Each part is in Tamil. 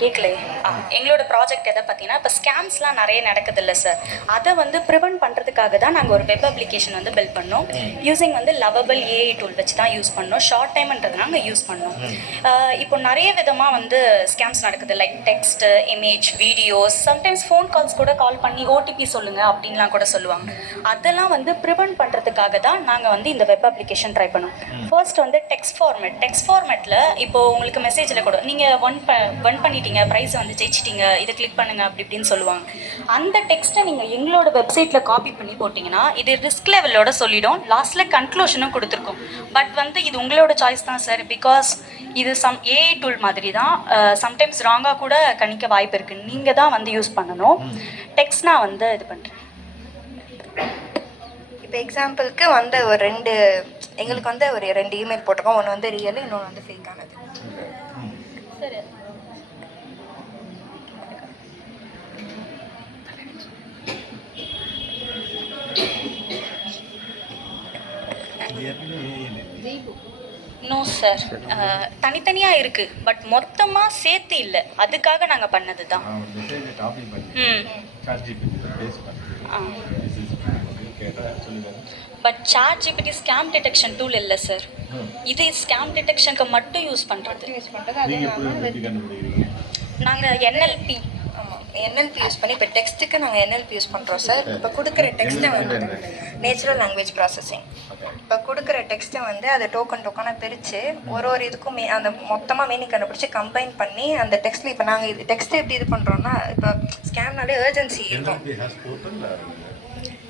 கேட்கல. எங்களோட ப்ராஜெக்ட் எதை பார்த்தீங்கன்னா, இப்போ ஸ்கேம்ஸ்லாம் நிறைய நடக்குது இல்லை சார், அதை வந்து ப்ரிவென்ட் பண்ணுறதுக்காக தான் நாங்கள் ஒரு வெப் அப்ளிகேஷன் வந்து பில்ட் பண்ணோம். யூஸிங் வந்து லவபிள் ஏஐ டூல் வச்சு தான் யூஸ் பண்ணோம். ஷார்ட் டைம்ன்றது நாங்கள் யூஸ் பண்ணோம். இப்போ நிறைய விதமாக வந்து ஸ்கேம்ஸ் நடக்குது, like text, image, videos, sometimes phone calls கூட கால் பண்ணி ஓடிபி சொல்லுங்கள் அப்படின்லாம் கூட சொல்லுவாங்க. அதெல்லாம் வந்து ப்ரிவென்ட் பண்ணுறதுக்காக தான் நாங்கள் வந்து இந்த வெப் அப்ளிகேஷன் ட்ரை பண்ணோம். ஃபர்ஸ்ட் வந்து டெக்ஸ்ட் ஃபார்மேட்டில் இப்போ உங்களுக்கு மெசேஜில் கூட நீங்கள் ஒன் பண்ணிட்டீங்க, ப்ரைஸ் வந்து ஜெயிச்சிட்டிங்க, இதை கிளிக் பண்ணுங்கள் அப்படி இப்படின்னு சொல்லுவாங்க. அந்த டெக்ஸ்ட்டை நீங்கள் எங்களோட வெப்சைட்டில் காப்பி பண்ணி போட்டிங்கன்னா இது ரிஸ்க் லெவலோட சொல்லிடும். லாஸ்ட்டில் கன்க்ளூஷனும் கொடுத்துருக்கோம். பட் வந்து இது உங்களோட சாய்ஸ் தான் சார், பிகாஸ் இது ஏஐ டூல் மாதிரி தான். சம்டைம்ஸ் ராங்காக கூட கணிக்க வாய்ப்பு இருக்குது. நீங்கள் தான் வந்து யூஸ் பண்ணணும். டெக்ஸ்ட் நான் வந்து இது பண்ணுறேன். இப்போ எக்ஸாம்பிளுக்கு வந்து ஒரு எங்களுக்கு வந்து ஒரு 2 இமெயில் போட்டிருக்கோம். ஒன்று வந்து ரியல், இன்னொன்று வந்து ஃபேக் ஆனது. சரி, நோ சார், தனித்தனியாக இருக்குது, பட் மொத்தமாக சேர்த்து இல்லை. அதுக்காக நாங்கள் பண்ணது தான். But ChatGPT scam detection tool இல்லை சார். இது ஸ்கேம் டிடெக்ஷனுக்கு மட்டும் யூஸ் பண்ணுறது. நாங்கள் என்எல்பி யூஸ் பண்ணி இப்போ டெக்ஸ்ட்டுக்கு நாங்கள் என்எல்பி யூஸ் பண்ணுறோம் சார். இப்போ கொடுக்குற டெக்ஸ்ட்டை வந்து நேச்சுரல் லாங்குவேஜ் ப்ராசஸிங். இப்போ கொடுக்குற டெக்ஸ்ட்டை வந்து அதை டோக்கனாக பிரித்து ஒரு இதுக்கும் அந்த மொத்தமாக மீனிங் கண்டுபிடிச்சி கம்பைன் பண்ணி அந்த டெக்ஸ்ட்டில் இப்போ நாங்கள் இது டெக்ஸ்ட்டை எப்படி இது பண்ணுறோன்னா, இப்போ ஸ்கேம்னாலே ஏர்ஜென்சி இருக்கும்.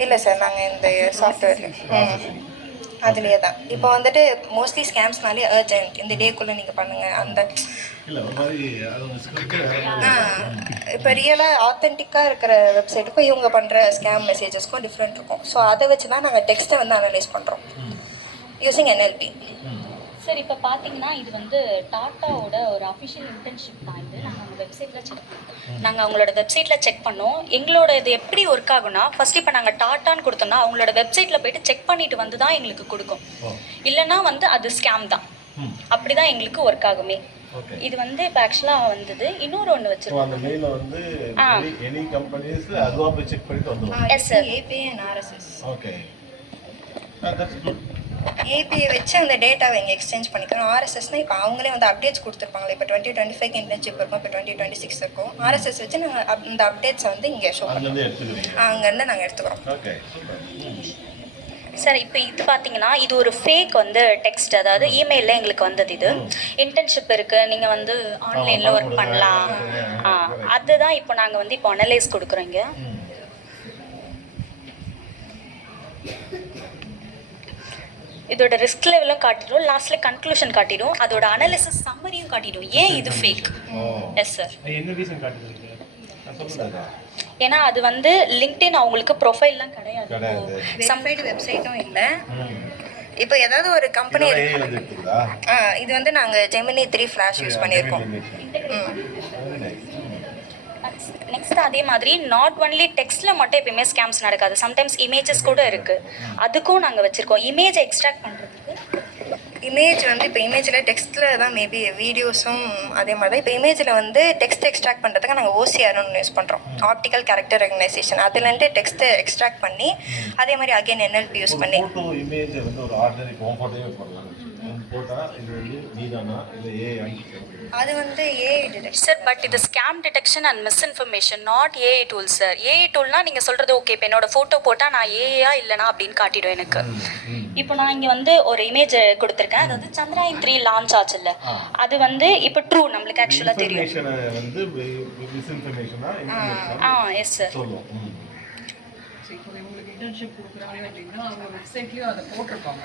இல்லை சார், நாங்கள் இந்த சாஃப்ட்வேரில் அதுலேயே தான். இப்போ வந்துட்டு மோஸ்ட்லி ஸ்கேம்ஸ்னாலே அர்ஜென்ட், இந்த டேக்குள்ளே நீங்கள் பண்ணுங்கள். அந்த இப்போ ரியலாக ஆத்தென்டிக்காக இருக்கிற வெப்சைட்டுக்கும் இவங்க பண்ணுற ஸ்கேம் மெசேஜஸ்க்கும் டிஃப்ரெண்ட் இருக்கும். ஸோ அதை வச்சு தான் நாங்கள் டெக்ஸ்ட்டை வந்து அனலைஸ் பண்ணுறோம் யூஸிங் என்எல்பி. சார், இப்போ பார்த்தீங்கன்னா இது வந்து டாட்டாவோட ஒரு அஃபிஷியல் இன்டர்ன்ஷிப் தான். இது நாங்கள் அவங்க வெப்சைட்டில் நாங்கள் அவங்களோட வெப்சைட்டில் செக் பண்ணோம். எங்களோட இது எப்படி ஒர்க் ஆகுனா, ஃபஸ்ட் இப்போ நாங்கள் டாட்டான்னு கொடுத்தோம்னா அவங்களோட வெப்சைட்டில் போயிட்டு செக் பண்ணிட்டு வந்து தான் எங்களுக்கு கொடுக்கும். இல்லைன்னா வந்து அது ஸ்கேம் தான். அப்படி தான் எங்களுக்கு ஒர்க் ஆகுமே. இது வந்து இப்போ ஆக்சுவலாக வந்தது. இன்னொரு ஒன்று வச்சுருக்கோம். Yes sir. API and RSS. API வச்சு அந்த டேட்டாவை இங்கே எக்ஸ்சேஞ்ச் பண்ணிக்கிறோம். ஆர்எஸ்எஸ்னால் இப்போ அவங்களே வந்து அப்டேட்ஸ் கொடுத்துருப்பாங்களே. இப்போ 2025 இன்டர்ன்ஷிப் இருக்கும், இப்போ 2026 இருக்கும். ஆர்எஸ்எஸ் வச்சு நாங்கள் இந்த அப்டேட்ஸை வந்து இங்கே ஷோ பண்ணுவோம். அங்கேருந்து நாங்கள் எடுத்துக்கிறோம். சார், இப்போ இது பார்த்தீங்கன்னா இது ஒரு ஃபேக் வந்து டெக்ஸ்ட், அதாவது இமெயிலில் எங்களுக்கு வந்தது. இது இன்டர்ன்ஷிப் இருக்குது, நீங்கள் வந்து ஆன்லைனில் ஒர்க் பண்ணலாம். அதுதான் இப்போ நாங்கள் வந்து இப்போ அனலைஸ் கொடுக்குறோம். இங்கே இதோட ரிஸ்க் லெவலும் காட்டிடும், லாஸ்ட்டில் கன்க்ளூஷன் காட்டிடும், அதோட அனாலிசிஸ் சம்மரியும் காட்டிடும். ஏன் இது ஃபேக்? Yes sir. ஏன்னா அது வந்து லிங்க்டின் அவங்களுக்கு ப்ரொஃபைல்லாம் கிடையாது, சம்டைடு வெப்சைட்டும் இல்லை. இப்போ ஏதாவது ஒரு கம்பெனி இது வந்து நாங்கள் ஜெமினி 3 ஃப்ளாஷ் யூஸ் பண்ணியிருக்கோம். நெக்ஸ்ட் அதே மாதிரி நாட் ஒன்லி டெக்ஸ்ட்டில் மட்டும் எப்பயுமே ஸ்கேம்ஸ் நடக்காது, சம்டைம்ஸ் இமேஜஸ் கூட இருக்குது. அதுக்கும் நாங்கள் வச்சுருக்கோம். இமேஜை எக்ஸ்ட்ராக்ட் பண்ணுறதுக்கு இமேஜ் வந்து இப்போ இமேஜில் டெக்ஸ்ட்டில் தான் மேபி வீடியோஸும் அதே மாதிரி தான். இப்போ இமேஜில் வந்து டெக்ஸ்ட் எக்ஸ்ட்ராக்ட் பண்ணுறதுக்கு நாங்கள் ஓசிஆர்னு யூஸ் பண்ணுறோம், ஆப்டிக்கல் கேரக்டர் ரெகனைசேஷன். அதுலேருந்து டெக்ஸ்ட்டை எக்ஸ்ட்ராக்ட் பண்ணி அதே மாதிரி அகைன் என்எல்பி யூஸ் பண்ணி அது வந்து ஏஐ டிடெக்ஷன் சார். பட் இது scam detection and misinformation, not AI tool sir. AI டூல்னால் நீங்கள் சொல்கிறது ஓகே, இப்போ என்னோட ஃபோட்டோ போட்டால் நான் ஏஐயா இல்லைனா அப்படின்னு காட்டிடும் எனக்கு. இப்போ நான் இங்கே வந்து ஒரு இமேஜ் கொடுத்துருக்கேன், அது வந்து சந்திராயன் 3 லான்ச் ஆச்சுல்ல, அது வந்து இப்போ ட்ரூ நம்மளுக்கு ஆக்சுவலாக தெரியும். Yes sir. இன்டர்ன்ஷிப் கொடுக்குறாங்க அப்படின்னா அவங்க வெப்சைட்லேயும் அதை போட்டிருப்பாங்க.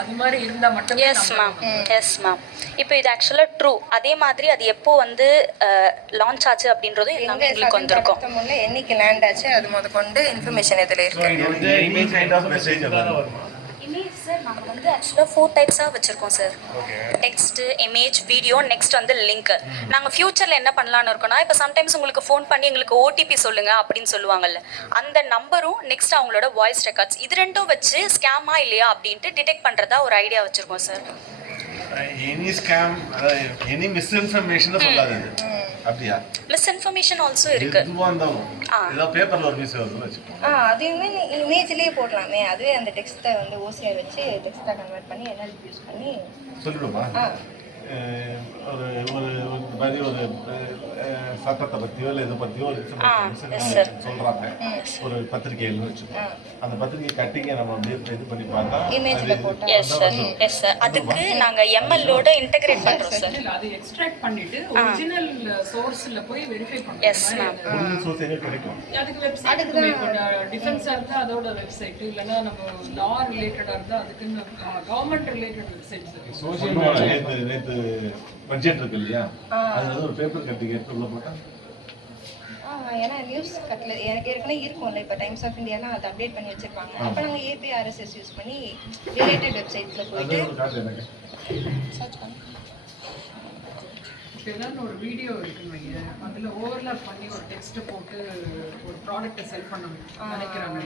அது மாதிரி இருந்தால் மட்டும். Yes ma'am, yes ma'am. இப்போ இது ஆக்சுவலாக ட்ரூ. அதே மாதிரி அது எப்போ வந்து லான்ச் ஆச்சு அப்படின்றதும் எல்லாமே எங்களுக்கு வந்திருக்கும். என்னைக்கு லேண்ட் ஆச்சு அது முத கொண்டு இன்ஃபர்மேஷன் இதில் இருக்கு. இமேஜ் சார் நாங்கள் வந்து ஆக்சுவலாக 4 டைப்ஸாக வச்சுருக்கோம் sir. Text, image, video, next வந்து லிங்க். நாங்கள் ஃப்யூச்சரில் என்ன பண்ணலான்னு இருக்கோம்னா, இப்போ சம்டைம்ஸ் உங்களுக்கு ஃபோன் பண்ணி எங்களுக்கு ஓடிபி சொல்லுங்கள் அப்படின்னு சொல்லுவாங்கல்ல, அந்த நம்பரும் நெக்ஸ்ட் அவங்களோட வாய்ஸ் ரெக்கார்ட்ஸ், இது ரெண்டும் வச்சு ஸ்கேமா இல்லையா அப்படின்ட்டு டிடெக்ட் பண்ணுறதா ஒரு ஐடியா வச்சுருக்கோம் sir. Any scam, any misinformation சொல்லாது. அப்படியா? மிஸ்இன்ஃபர்மேஷன் ஆல்சோ இருக்கு. எதுவாக இருந்தாலும் ஏதோ பேப்பரில் ஒரு நியூஸ் வருதுன்னு வச்சுக்கோங்க. அதுவுமே இமேஜ்லேயே போடலாமே. அதுவே அந்த டெக்ஸ்ட்டை வந்து ஓசியை வச்சு டெக்ஸ்ட்டை கன்வெர்ட் பண்ணி NLP யூஸ் பண்ணி சொல்லிடுமா? ஒரு ஒரு இந்த மாதிரி ஒரு சட்டத்தை பற்றியோ இல்லை இதை பற்றியோ ஒரு சொல்கிறாங்க ஒரு பத்திரிகைன்னு வச்சுக்கோங்க. அந்த பத்திரிகை கட்டிங்க நம்ம அப்படியே இது பண்ணி பார்த்தா இமேஜில் போட்டா எஸ் சார் அதுக்கு நாங்கள் எம்எல்லோட இன்டகிரேட் பண்ணுறோம் சார். இல்ல அது எக்ஸ்ட்ராக்ட் பண்ணிட்டு ஒரிஜினல் சோர்ஸ்ல போய் வெரிஃபை பண்ணுவோம். Yes ma'am. ஒரிஜினல் சோர்ஸ் எங்கே கிடைக்கும்? அதுக்கு வெப்சைட் டிஃபென்ஸா இருந்தா அதோட வெப்சைட், இல்லைன்னா நம்ம லா ரிலேட்டடா இருந்தா அதுக்குன்னு கவர்மெண்ட் ரிலேட்டட் வெப்சைட்ஸ். சோஷியல் நேற்று பட்ஜெட் இருக்கு இல்லையா, அது வந்து ஒரு பேப்பர் கட்டிங் எடுத்து உள்ள போட்டா ஏன்னா நியூஸ் கட்டில் எனக்கு ஏற்கனவே இருக்கும்ல. இப்போ டைம்ஸ் ஆஃப் இந்தியாலாம் அதை அப்டேட் பண்ணி வச்சிருப்பாங்க. அப்போ நாங்கள் APRSS யூஸ் பண்ணி ரிலேட்டட் வெப்சைட்ஸில் அது போயிட்டு ஒரு காட்டு எனக்கு சர்ச் பண்ணி ஏதாவது ஒரு வீடியோ இருக்குன்னு வைங்க, அதுல ஓவர்லாப் பண்ணி ஒரு டெக்ஸ்ட் போட்டு ஒரு ப்ராடக்ட்டை செல் பண்ண நினைக்கிறாங்க.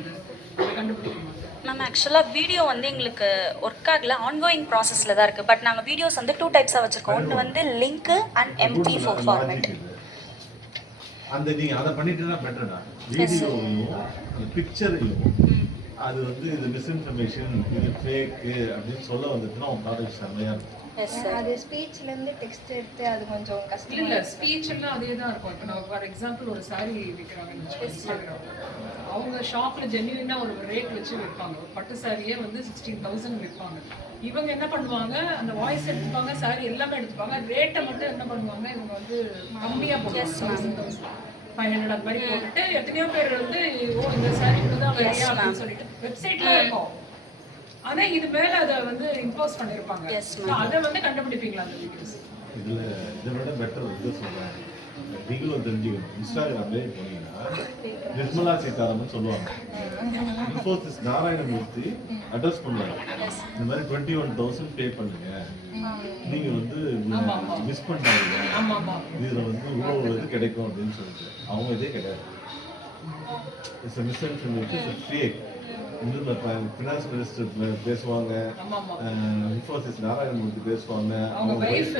அதை கண்டுபிடிக்க மாட்டேன் மேம். ஆக்சுவலாக வீடியோ வந்து எங்களுக்கு ஒர்க் ஆகல, ஆன்கோயிங் ப்ராசஸில் தான் இருக்குது. பட் நாங்கள் வீடியோஸ் வந்து 2 டைப்ஸாக வச்சுருக்கோம். ஒன்று வந்து லிங்க்கு அண்ட் MP4 ஃபார்மேட். அந்த நீங்க அதை பண்ணிட்டுனா பெட்டர்டா. வீடியோவையும் அந்த பிக்சரையும் அது வந்து இது மிஸ்இன்ஃபர்மேஷன், இது ஃபேக் அப்படின்னு சொல்ல வந்துச்சுன்னா உங்க ப்ராடக்ட் செம்மையா இருக்கும். அது ஸ்பீச்லேருந்து டெக்ஸ்ட் எடுத்து அது கொஞ்சம் கஷ்டம். இல்ல ஸ்பீச் எல்லாம் அதே தான் இருக்கும். இப்போ நம்ம ஃபார் எக்ஸாம்பிள் ஒரு saree விற்கிறாங்கன்னு இன்ஸ்டாகிராம், அவங்க ஷாப்ல ஜென்யூனா ஒரு ரேட் வச்சு விற்பாங்க. ஒரு பட்டு சாரியே வந்து 16,000 விற்பாங்க. இவங்க என்ன பண்ணுவாங்க, அந்த வாய்ஸ் எடுத்துப்பாங்க, சாரி எல்லாமே எடுத்துப்பாங்க, ரேட்டை மட்டும் என்ன பண்ணுவாங்க இவங்க வந்து கம்மியா போடுவாங்க. 500 அந்த மாதிரி போட்டுட்டு எத்தனையோ பேர் வந்து இந்த சாரி தான் வரையா அப்படின்னு சொல்லிட்டு வெப்சைட்ல இருக்கும். ஆனா இது மேல அதை வந்து இம்போஸ் பண்ணிருப்பாங்க. அதை வந்து கண்டுபிடிப்பீங்களா அந்த வீடியோஸ்? இதுல இதை விட பெட்டர் இது சொல்றேன், நீங்களும் தெரிஞ்சுக்கணும். இன்ஸ்டாகிராம்லேயே போனீங்கன்னா நிர்மலா சீதாராமன் சொல்லுவாங்க, இன்ஃபோசிஸ் நாராயணமூர்த்தி அட்ரஸ் பண்ணுவாங்க, இந்த மாதிரி 21,000 பே பண்ணுங்க, நீங்க வந்து மிஸ் பண்ணாதீங்க, இதுல வந்து இவ்வளோ இது கிடைக்கும் அப்படின்னு சொல்லிட்டு. அவங்க இதே கிடையாது. It's misinformation, it's fake. இன்னும் ஃபினான்ஸ் மினிஸ்டர் பேசுவாங்க, இன்ஃபோசிஸ் நாராயணமூர்த்தி பேசுவாங்க, அவங்க ஒய்ஃப்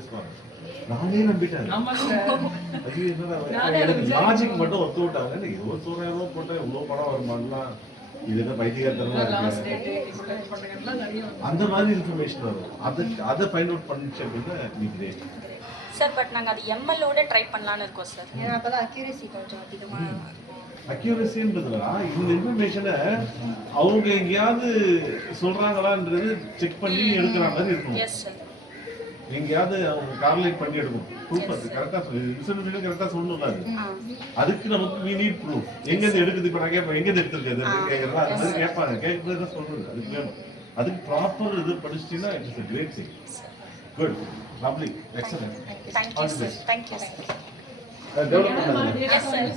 பேசுவாங்க. நானே நம்பிட்டேன். அது என்னடா எனக்கு லாஜிக் மட்டும் ஒர்க் அவுட் ஆகல. 21,000 ரூபா போட்டா இவ்வளோ பணம் வருமானலாம், இது என்ன பைத்தியக்காரத்தனமா இருக்கு. அந்த மாதிரி இன்ஃபர்மேஷன் வரும். அதை ஃபைண்ட் அவுட் பண்ணிச்சு அப்படின்னா நீ கிரேட் சார். பட் நாங்கள் அது எம்எல்லோட ட்ரை பண்ணலான்னு இருக்கோம் சார். ஏன்னா அப்போ தான் அக்யூரேசி கொஞ்சம் அதிகமாக. அக்யூரஸின்றதுனா இந்த இன்ஃபர்மேஷனை அவங்க எங்கேயாவது சொல்றாங்களான்றது செக் பண்ணி எடுக்கிற மாதிரி இருக்கணும். Yes sir. எங்கேயாவது அவங்க கார்லேட் பண்ணி எடுக்கணும். ப்ரூஃப் அது கரெக்டாக சொல்லி இன்ஃபர்மேஷன் கரெக்டாக சொல்லணும். அதுக்கு நமக்கு we need proof. எங்கேருந்து எடுக்குது, இப்போ நான் கேட்பேன் எங்கேருந்து எடுத்துருக்குது கேட்குறதா, அது மாதிரி கேட்பாங்க. கேட்குறது தான் சொல்றது, அதுக்கு வேணும். அதுக்கு ப்ராப்பர் இது படிச்சிட்டீங்கன்னா it's a great thing. Good, lovely, excellent. Thank you sir. Thank you sir. Development yes sir.